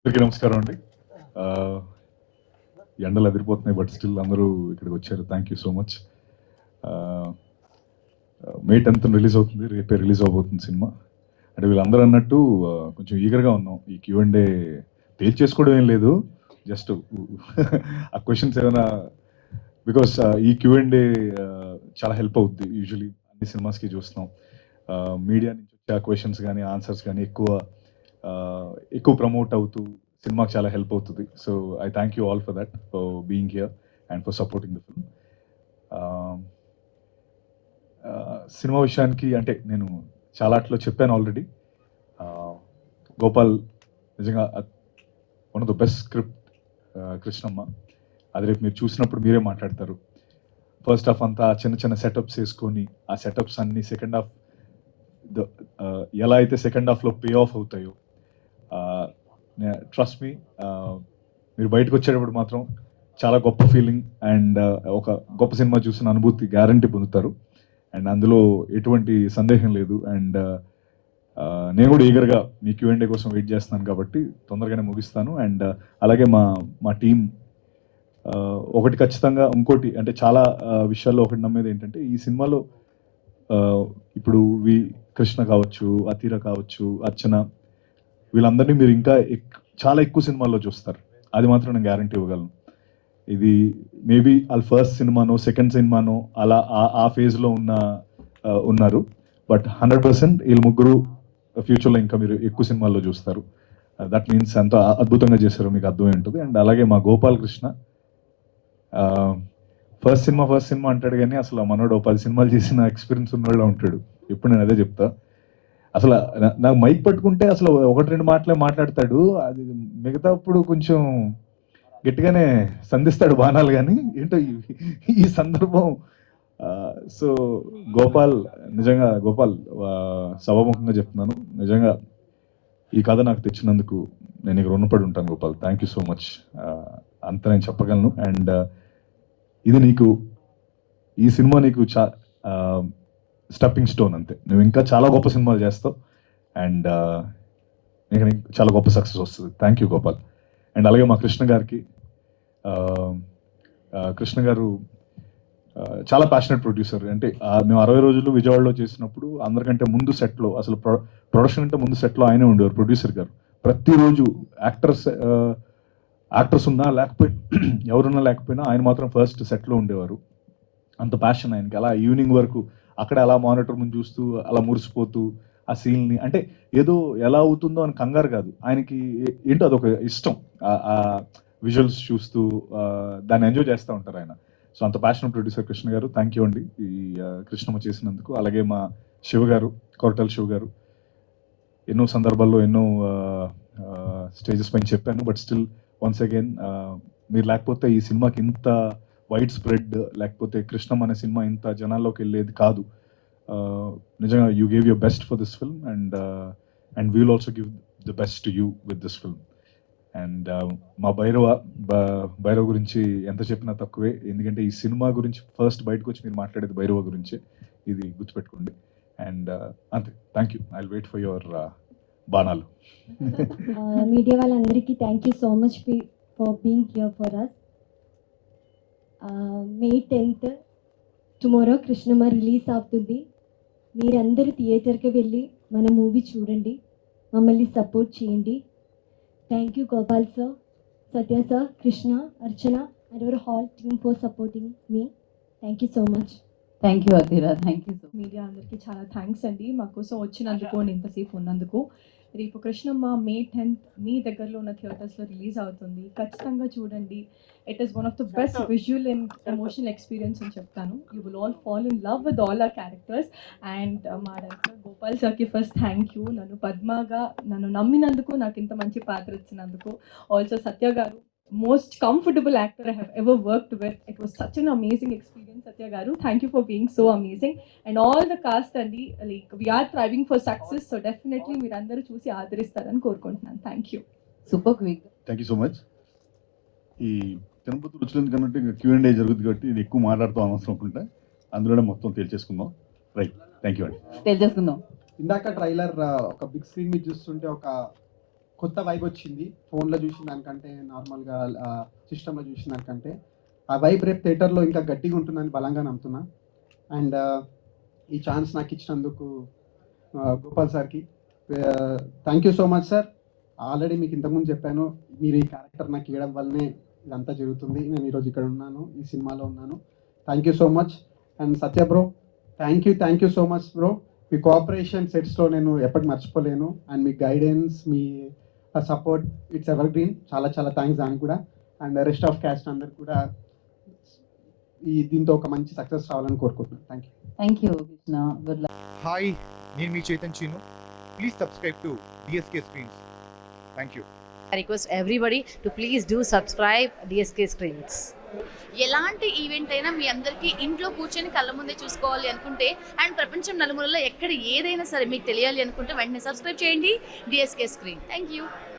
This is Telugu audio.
అందరికీ నమస్కారం అండి. ఎండలు అదిరిపోతున్నాయి, బట్ స్టిల్ అందరూ ఇక్కడికి వచ్చారు. Thank you so much. May 10th release అవుతుంది, రేపే రిలీజ్ అవబోతుంది సినిమా. అంటే వీళ్ళందరూ అన్నట్టు కొంచెం ఈగర్గా ఉన్నాం. ఈ Q&A తేల్చేసుకోవడం ఏం లేదు, జస్ట్ ఆ క్వశ్చన్స్ ఏమైనా, బికాస్ ఈ Q&A చాలా హెల్ప్ అవుద్ది. యూజువలీ అన్ని సినిమాస్కి చూస్తున్నాం, మీడియా నుంచి వచ్చే ఆ క్వశ్చన్స్ కానీ ఆన్సర్స్ కానీ ఎక్కువ ప్రమోట్ అవుతూ సినిమాకి చాలా హెల్ప్ అవుతుంది. So I thank you all for that, for being here and for supporting the film. Cinema విషయానికి అంటే నేను చాలాట్లో చెప్పాను ఆల్రెడీ. గోపాల్ నిజంగా one of the best script, Krishnamma. అది రేపు మీరు చూసినప్పుడు మీరే మాట్లాడతారు. ఫస్ట్ హాఫ్ అంతా చిన్న చిన్న సెటప్స్ వేసుకొని, ఆ సెటప్స్ అన్ని సెకండ్ హాఫ్ ఎలా అయితే సెకండ్ హాఫ్లో పే ఆఫ్ అవుతాయో, ట్రస్ట్ మీ, మీరు బయటకు వచ్చేటప్పుడు మాత్రం చాలా గొప్ప ఫీలింగ్ అండ్ ఒక గొప్ప సినిమా చూసిన అనుభూతి గ్యారంటీ పొందుతారు. అండ్ అందులో ఎటువంటి సందేహం లేదు. అండ్ నేను కూడా ఈగర్గా మీ Q&A కోసం వెయిట్ చేస్తున్నాను కాబట్టి తొందరగానే ముగిస్తాను. అండ్ అలాగే మా టీం ఒకటి ఖచ్చితంగా, ఇంకోటి అంటే చాలా విషయాల్లో ఒకటి నమ్మేది ఏంటంటే, ఈ సినిమాలో ఇప్పుడు కృష్ణ కావచ్చు, అతీర కావచ్చు, అర్చన, వీళ్ళందరినీ మీరు ఇంకా చాలా ఎక్కువ సినిమాల్లో చూస్తారు. అది మాత్రం నేను గ్యారంటీ ఇవ్వగలను. ఇది మేబీ వాళ్ళ ఫస్ట్ సినిమానో సెకండ్ సినిమానో అలా ఆ ఫేజ్లో ఉన్నారు. బట్ 100% వీళ్ళు ముగ్గురు ఫ్యూచర్లో ఇంకా మీరు ఎక్కువ సినిమాల్లో చూస్తారు. దట్ మీన్స్ ఎంత అద్భుతంగా చేశారో మీకు అర్థమై ఉంటుంది. అండ్ అలాగే మా గోపాల్ కృష్ణ ఫస్ట్ సినిమా అంటాడు, కానీ అసలు మనోడు 10 సినిమాలు చేసిన ఎక్స్పీరియన్స్ ఉన్నవాళ్ళ ఉంటాడు. ఇప్పుడు నేను అదే చెప్తా. అసలు నాకు మైక్ పట్టుకుంటే అసలు 1-2 మాటలే మాట్లాడతాడు. అది మిగతాప్పుడు కొంచెం గట్టిగానే సంధిస్తాడు బాణాలు, కానీ ఏంటో ఈ సందర్భం. సో గోపాల్, నిజంగా గోపాల్, సభాముఖంగా చెప్తున్నాను, నిజంగా ఈ కథ నాకు తెచ్చినందుకు నేను నీకు రుణపడి ఉంటాను Gopal. Thank you so much. అంత నేను చెప్పగలను. అండ్ ఇది ఈ సినిమా నీకు స్టెప్పింగ్ స్టోన్ అంతే. నువ్వు ఇంకా చాలా గొప్ప సినిమాలు చేస్తావు అండ్ నీకు చాలా గొప్ప సక్సెస్ వస్తుంది. Thank you Gopal. అండ్ అలాగే మా కృష్ణ గారికి, కృష్ణ గారు చాలా ప్యాషనెట్ ప్రొడ్యూసర్. అంటే మేము 60 రోజులు విజయవాడలో చేసినప్పుడు అందరికంటే ముందు సెట్లో, అసలు ప్రొడక్షన్ అంటే ముందు సెట్లో ఆయనే ఉండేవారు, ప్రొడ్యూసర్ గారు. ప్రతిరోజు యాక్టర్స్ ఉన్నా లేకపోయినా, ఎవరున్నా లేకపోయినా ఆయన మాత్రం ఫస్ట్ సెట్లో ఉండేవారు. అంత ప్యాషన్ ఆయనకి. అలా ఈవినింగ్ వరకు అక్కడ అలా మానిటర్ ముందు చూస్తూ అలా మురిసిపోతూ ఆ సీన్ని, అంటే ఏదో ఎలా అవుతుందో అని కంగారు కాదు, ఆయనకి ఏంటో అదొక ఇష్టం. ఆ విజువల్స్ చూస్తూ దాన్ని ఎంజాయ్ చేస్తూ ఉంటారు ఆయన. సో అంత ప్యాషన్ ప్రొడ్యూసర్ కృష్ణ గారు, థ్యాంక్ యూ అండి ఈ కృష్ణమ్మ చేసినందుకు. అలాగే మా శివ గారు, కొరటాల శివ గారు, ఎన్నో సందర్భాల్లో ఎన్నో స్టేజెస్ పైన చెప్పాను, బట్ స్టిల్ వన్స్ అగైన్, మీరు లేకపోతే ఈ సినిమాకి ఇంత వైడ్ స్ప్రెడ్, లేకపోతే కృష్ణం అనే సినిమా ఇంత జనాల్లోకి వెళ్ళేది కాదు. నిజంగా you gave your best for this film and we'll also give the best to you with this film. And మా భైరవ గురించి ఎంత చెప్పినా తక్కువే, ఎందుకంటే ఈ సినిమా గురించి ఫస్ట్ బయటకు వచ్చి మీరు మాట్లాడేది భైరవ గురించి, ఇది గుర్తుపెట్టుకోండి. అండ్ అంతే, thank you. I will wait for your బాణాలు. మీడియా వాళ్ళందరికీ thank you so much for being here for us. May 10th tomorrow Krishnamma release అవుతుంది. మీరందరూ థియేటర్కి వెళ్ళి మన మూవీ చూడండి, మమ్మల్ని సపోర్ట్ చేయండి. Thank you Gopal sir, Satya sir, Krishna, Archana and our hall team for supporting me. Thank you so much. Thank you Athira, thank you. Media అందరికీ చాలా థ్యాంక్స్ అండి, మా కోసం వచ్చినందుకు, ఇంతసేపు ఉన్నందుకు. రేపు కృష్ణమ్మ May 10th మీ దగ్గరలో ఉన్న థియేటర్స్లో రిలీజ్ అవుతుంది. ఖచ్చితంగా చూడండి. It is one of the best visual and emotional experience అని చెప్తాను. You will all fall in love with all our characters. And మా డైరెక్టర్ గోపాల్ సార్కి ఫస్ట్ థ్యాంక్ యూ, నన్ను నమ్మినందుకు, నాకు ఇంత మంచి పాత్ర ఇచ్చినందుకు. ఆల్సో సత్య గారు, most comfortable actor I have ever worked with. It was such an amazing experience, Satya Garu. Thank you for being so amazing. And all the cast andi, like we are thriving for success, so definitely meer andaru chusi aadaristarani korukuntunnan. Thank you. Super quick. Thank you so much. ఈ తిరుపతి రుచులు కన్నట్టు ఇంకా Q&A జరుగుతుంది కాబట్టి నేను ఎక్కువ మాట్లాడుతూ అనవసరం అనుకుంటా, అందులోనే మొత్తం తేల్చేసుకుందాం. రైట్, థ్యాంక్ యూ అండి. తెలియజేసుకుందాం. ఇందాక ట్రైలర్ ఒక బిగ్ స్క్రీన్ మీద చూస్తుంటే ఒక కొత్త వైబ్ వచ్చింది. ఫోన్లో చూసిన దానికంటే, నార్మల్గా సిస్టంలో చూసిన దానికంటే ఆ వైబ్ రేపు థియేటర్లో ఇంకా గట్టిగా ఉంటుందని బలంగా నమ్ముతున్నా. అండ్ ఈ ఛాన్స్ నాకు ఇచ్చినందుకు గోపాల్ సార్కి thank you so much sir. Already మీకు ఇంతకుముందు చెప్పాను, మీరు ఈ క్యారెక్టర్ నాకు ఇవ్వడం వల్లనే ఇదంతా జరుగుతుంది. నేను ఈరోజు ఇక్కడ ఉన్నాను, ఈ సినిమాలో ఉన్నాను. Thank you so much. And Satya bro, thank you so much bro. మీ కోఆపరేషన్ సెట్స్లో నేను ఎప్పటికి మర్చిపోలేను. అండ్ మీ గైడెన్స్, మీ సపోర్ట్, ఇట్స్ ఎవర్ గ్రీన్. చాలా చాలా థ్యాంక్స్ దానికి కూడా. అండ్ రెస్ట్ ఆఫ్ క్యాస్ట్ అందరికి కూడా దీంతో ఒక మంచి సక్సెస్ రావాలని కోరుకుంటున్నాను. Thank you. Thank you Krishna, good luck. Hi, నేను మీ Chaitan Cheenu. Please subscribe to DSK screens. Thank you. I request everybody to please do subscribe DSK Screens. ఎలాంటి ఈవెంట్ అయినా మీ అందరికీ ఇంట్లో కూర్చొని కళ్ళ ముందే చూసుకోవాలి అనుకుంటే అండ్ ప్రపంచం నలుమూలలో ఎక్కడ ఏదైనా సరే మీకు తెలియాలి అనుకుంటే వెంటనే సబ్స్క్రైబ్ చేయండి డిఎస్కే స్క్రీన్. Thank you.